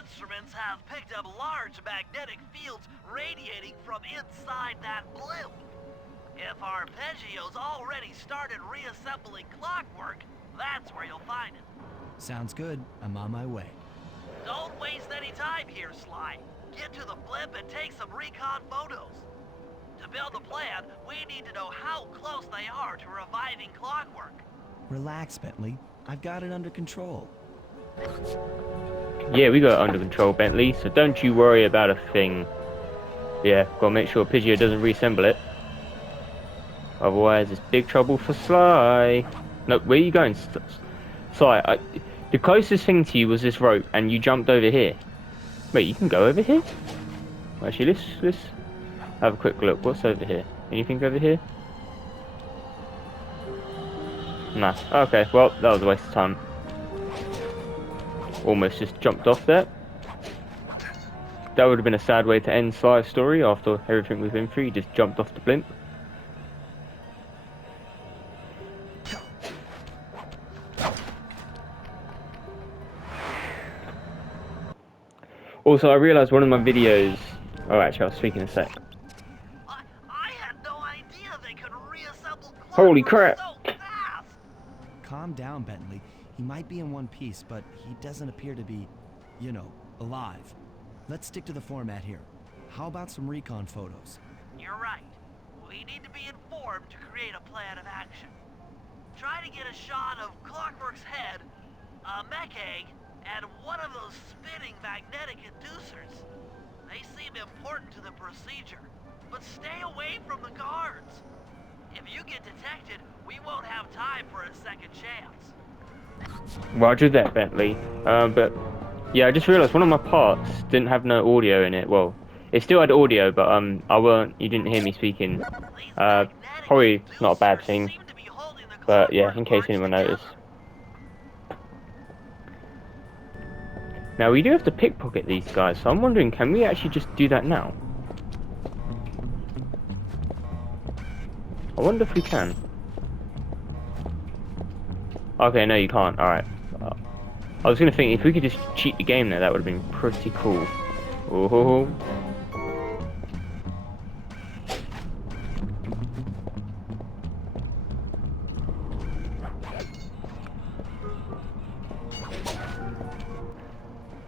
instruments have picked up large magnetic fields radiating from inside that blimp. If Arpeggio's already started reassembling clockwork, that's where you'll find it. Sounds good. I'm on my way. Don't waste any time here, Sly. Get to the blimp and take some recon photos. To build a plan, we need to know how close they are to reviving clockwork. Relax, Bentley. I've got it under control. Yeah, we got it under control, Bentley, so don't you worry about a thing. Yeah, gotta make sure Arpeggio doesn't reassemble it. Otherwise, it's big trouble for Sly. No, where are you going, Sly? The closest thing to you was this rope, and you jumped over here. Wait, you can go over here? Actually, let's have a quick look. What's over here? Anything over here? Nah. Okay, well, that was a waste of time. Almost just jumped off there. That would have been a sad way to end Sly's story after everything we've been through. He just jumped off the blimp. Also, I realised one of my videos... Oh, actually, I'll speak in a sec. I had no idea they could reassemble clockwork. Holy crap! So fast. Calm down, Bentley. He might be in one piece, but he doesn't appear to be, you know, alive. Let's stick to the format here. How about some recon photos? You're right. We need to be informed to create a plan of action. Try to get a shot of Clockwork's head, a mech egg, and one of those spinning magnetic inducers. They seem important to the procedure, but stay away from the guards. If you get detected, we won't have time for a second chance. Roger that, Bentley. But Yeah, I just realised one of my parts didn't have no audio in it. Well, it still had audio, but you didn't hear me speaking. These Uh, magnetic Probably not a bad inducers thing, seem to be holding the but yeah, clockwork in case parts anyone noticed. together. Now we do have to pickpocket these guys, so I'm wondering, can we actually just do that now? I wonder if we can. Okay, no, you can't. All right. I was gonna think if we could just cheat the game there, that would have been pretty cool. Oh.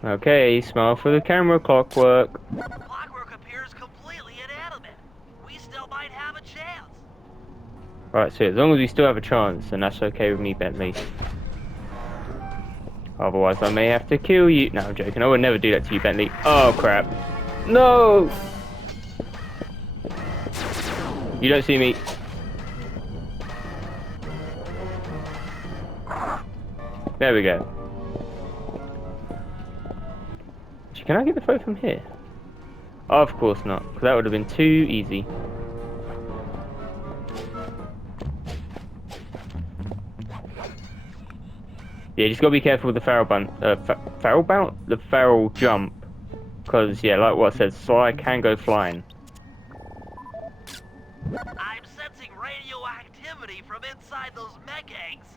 Okay, smile for the camera, clockwork. Clockwork appears completely inanimate. We still might have a chance. Right, so as long as we still have a chance, then that's okay with me, Bentley. Otherwise, I may have to kill you. No, I'm joking. I would never do that to you, Bentley. Oh, crap. No! You don't see me. There we go. Can I get the photo from here? Oh, of course not, because that would have been too easy. Yeah, just gotta be careful with the the feral jump, because yeah, like what I said, Sly can go flying. I'm sensing radioactivity from inside those mech eggs.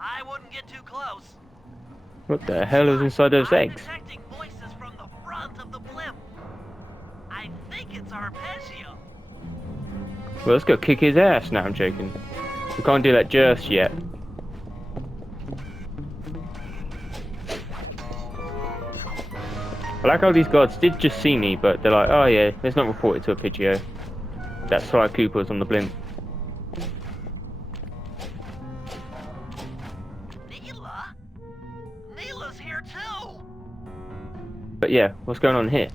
I wouldn't get too close. What the hell is inside those I'm eggs? detecting voices from the front of the blimp. I think it's Arpeggio. Well, let's go kick his ass. No, I'm joking. We can't do that just yet. I like how these guards did just see me, but they're like, oh yeah, it's not reported to Arpeggio. That's Sly Cooper's on the blimp. Neela? Neela's here too! But yeah, what's going on here?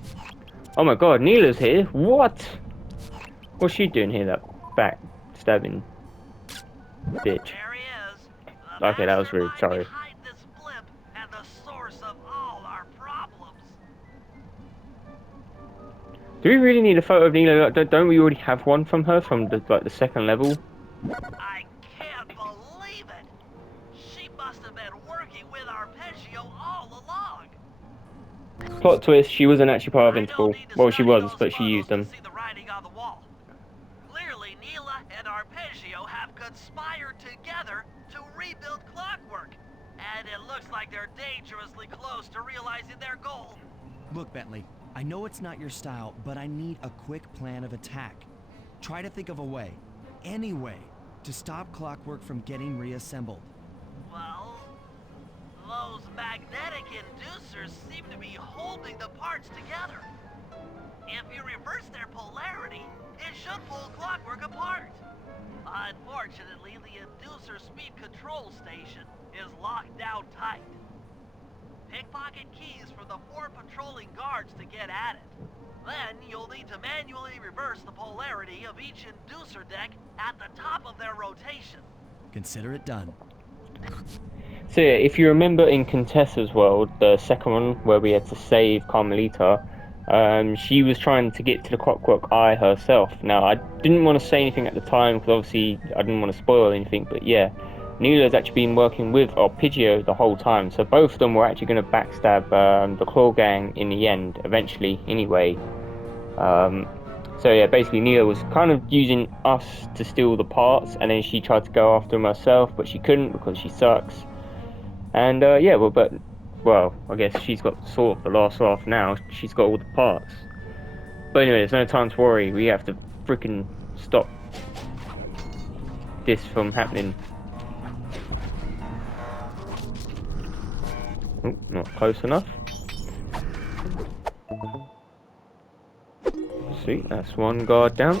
Oh my god, Neela's here? What? What's she doing here, that backstabbing bitch? There he is. The Okay, that was rude, mastermind sorry. behind this blimp and the source of all our problems. Do we really need a photo of Neela? Don't we already have one from her from the second level? I can't believe it! She must have been working with Arpeggio all along. Plot twist, she wasn't actually part of I don't Interpol. need to Well, she study was, those but she photos used them. to see the writing on the wall. Clearly, Neela and Arpeggio have conspired together to rebuild Clockwork, and it looks like they're dangerously close to realizing their goal. Look, Bentley, I know it's not your style, but I need a quick plan of attack. Try to think of a way, any way, to stop Clockwork from getting reassembled. Well, those magnetic inducers seem to be holding the parts together. If you reverse their polarity, it should pull Clockwork apart. Unfortunately, the inducer speed control station is locked down tight. Pickpocket keys for the 4 patrolling guards to get at it. Then you'll need to manually reverse the polarity of each inducer deck at the top of their rotation. Consider it done. So yeah, if you remember in Contessa's world, the second one where we had to save Carmelita, she was trying to get to the Clockwork Eye herself. Now, I didn't want to say anything at the time because obviously I didn't want to spoil anything, but yeah, Neela's actually been working with Arpeggio the whole time, so both of them were actually going to backstab the Claw Gang in the end, eventually, anyway. So yeah, basically Neela was kind of using us to steal the parts, and then she tried to go after them herself, but she couldn't because she sucks. And yeah, well, I guess she's got sort of the last laugh now. She's got all the parts. But anyway, there's no time to worry. We have to freaking stop this from happening. Oh, not close enough. See, that's one guard down.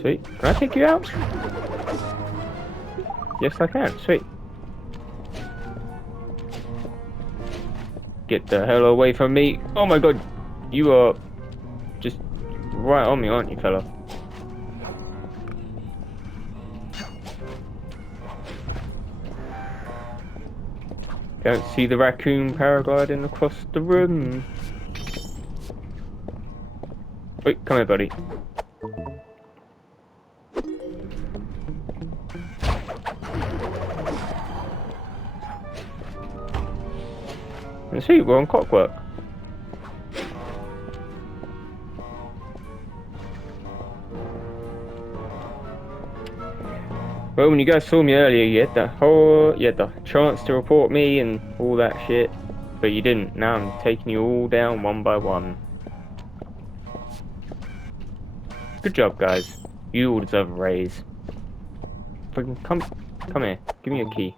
Sweet. Can I take you out? Yes, I can. Sweet. Get the hell away from me. Oh my god. You are just right on me, aren't you, fella? Don't see the raccoon paragliding across the room. Wait, come here, buddy. Let's see, we're on clockwork. Well, when you guys saw me earlier, you had the chance to report me and all that shit, but you didn't. Now I'm taking you all down one by one. Good job, guys. You all deserve a raise. Fucking come here. Give me your key.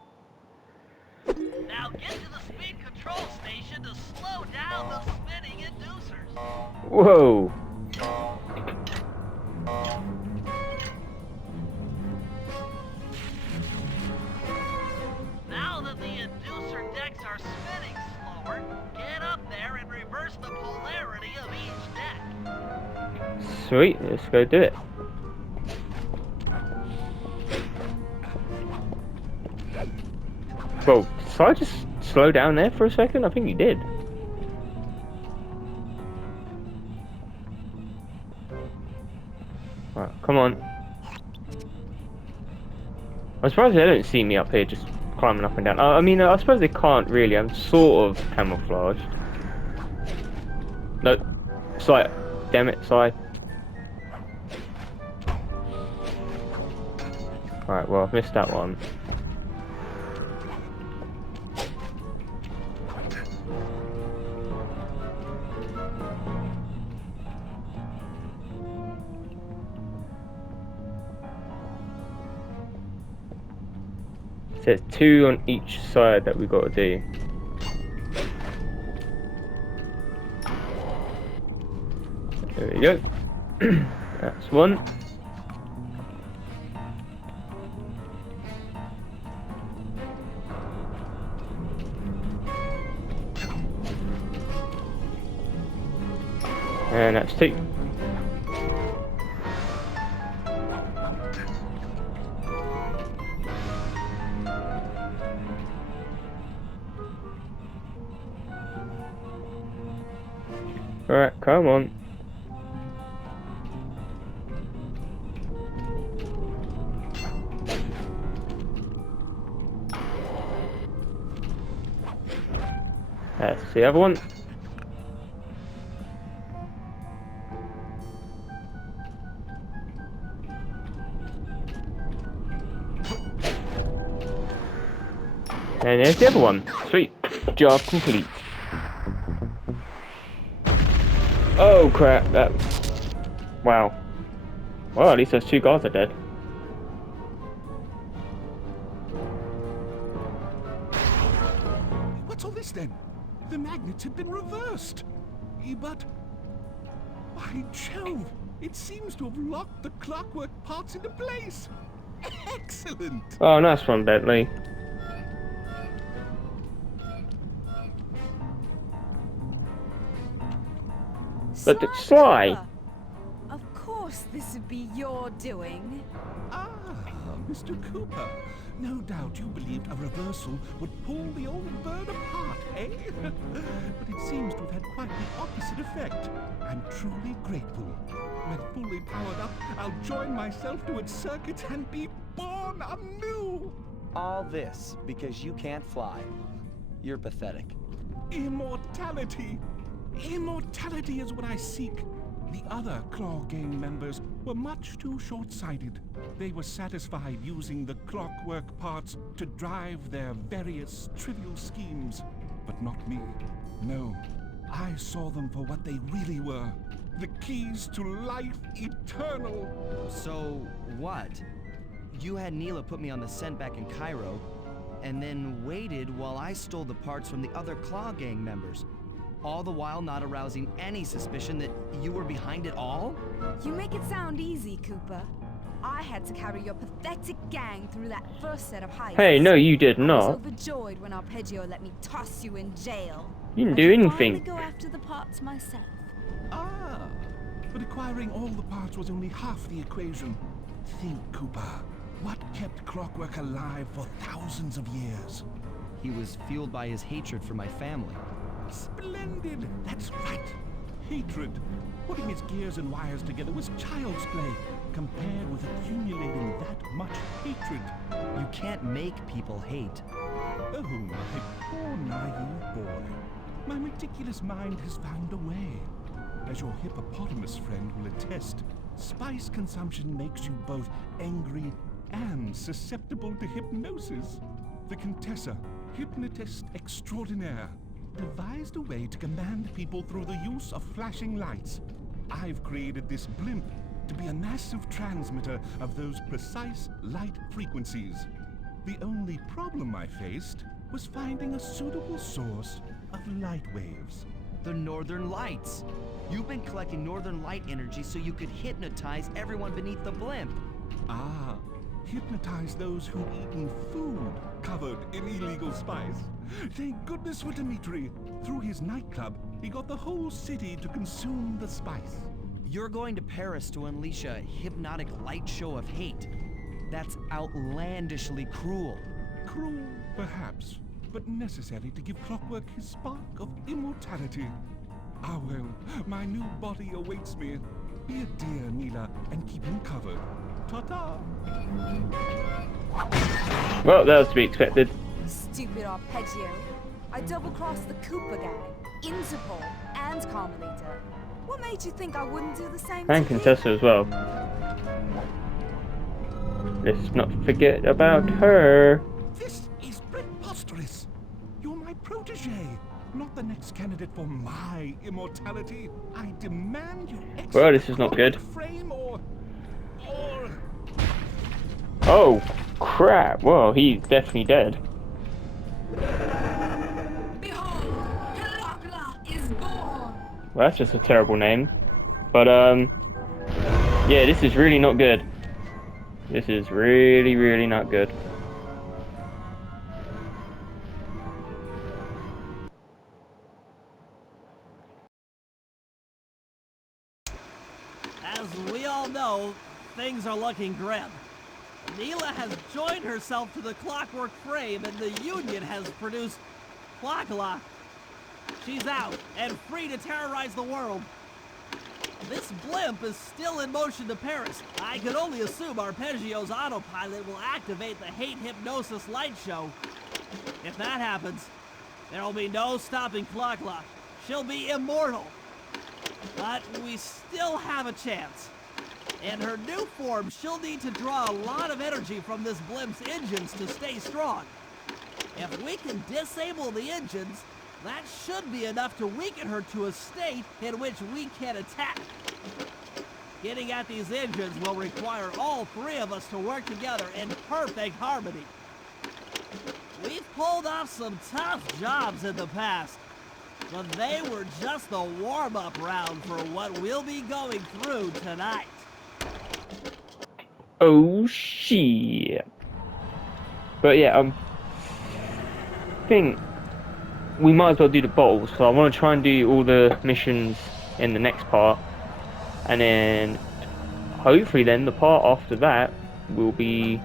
Now get to the speed control station to slow down the spinning inducers. Whoa. Now that the inducer decks are spinning slower, get up there and reverse the polarity of each deck. Sweet, let's go do it. Well, did I just slow down there for a second? I think you did. Right, come on. I'm surprised they don't see me up here just climbing up and down. I mean, I suppose they can't really. I'm sort of camouflaged. No. Side. Damn it, side. Right, well, I've missed that one. There's 2 on each side that we've got to do. There we go. That's one. And that's 2. Alright, come on. That's the other one. And there's the other one. Sweet. Job complete. Oh crap, that... Wow. Well, at least those 2 guards are dead. What's all this then? The magnets have been reversed. But... by Jove, it seems to have locked the clockwork parts into place. Excellent! Oh, nice one, Bentley. But it's Sly. Of course this would be your doing. Ah, Mr. Cooper. No doubt you believed a reversal would pull the old bird apart, eh? But it seems to have had quite the opposite effect. I'm truly grateful. When fully powered up, I'll join myself to its circuit and be born anew! All this because you can't fly. You're pathetic. Immortality! Immortality is what I seek. The other Claw Gang members were much too short-sighted. They were satisfied using the clockwork parts to drive their various trivial schemes. But not me. No. I saw them for what they really were. The keys to life eternal. So, what? You had Neela put me on the scent back in Cairo, and then waited while I stole the parts from the other Claw Gang members. All the while not arousing any suspicion that you were behind it all? You make it sound easy, Cooper. I had to carry your pathetic gang through that first set of heists. Hey, no, you did I was not. overjoyed when Arpeggio let me toss you in jail. You didn't I do could anything. finally go after the parts myself. Ah, but acquiring all the parts was only half the equation. Think, Cooper. What kept clockwork alive for thousands of years? he was fueled by his hatred for my family. Splendid! That's right. Hatred. Putting his gears and wires together was child's play compared with accumulating that much hatred. You can't make people hate. Oh, my poor naive boy. My meticulous mind has found a way. As your hippopotamus friend will attest, spice consumption makes you both angry and susceptible to hypnosis. The Contessa, hypnotist extraordinaire, devised a way to command people through the use of flashing lights. I've created this blimp to be a massive transmitter of those precise light frequencies. The only problem I faced was finding a suitable source of light waves. The Northern Lights. You've been collecting Northern Light energy so you could hypnotize everyone beneath the blimp. Ah, hypnotize those who've eaten food covered in illegal spice. Thank goodness for Dmitri. Through his nightclub, he got the whole city to consume the spice. You're going to Paris to unleash a hypnotic light show of hate. That's outlandishly cruel. Cruel, perhaps, but necessary to give Clockwork his spark of immortality. Ah well, my new body awaits me. Be a dear, Neela, and keep him covered. Ta-ta! Well, that was to be expected. Stupid arpeggio. I double-crossed the Cooper gang, Interpol, and Carmelita. What made you think I wouldn't do the same And to you? Contessa as well. Let's not forget about her. This is preposterous! You're my protege, not the next candidate for my immortality. I demand you exit Well, this is not the good. frame or... Oh, crap. Well, he's definitely dead. Behold, Herakla is born! Well, that's just a terrible name. But, yeah, this is really not good. This is really, really not good. As we all know, things are looking grim. Neela has joined herself to the Clockwork Frame, and the Union has produced Clockla. She's out and free to terrorize the world. This blimp is still in motion to Paris. I can only assume Arpeggio's autopilot will activate the hate hypnosis light show. If that happens, there'll be no stopping Clockla. She'll be immortal. But we still have a chance. In her new form, she'll need to draw a lot of energy from this blimp's engines to stay strong. If we can disable the engines, that should be enough to weaken her to a state in which we can attack. Getting at these engines will require all three of us to work together in perfect harmony. We've pulled off some tough jobs in the past, but they were just the warm-up round for what we'll be going through tonight. Oh, shit. But yeah, I think we might as well do the bottles, so I want to try and do all the missions in the next part, and then hopefully then the part after that will be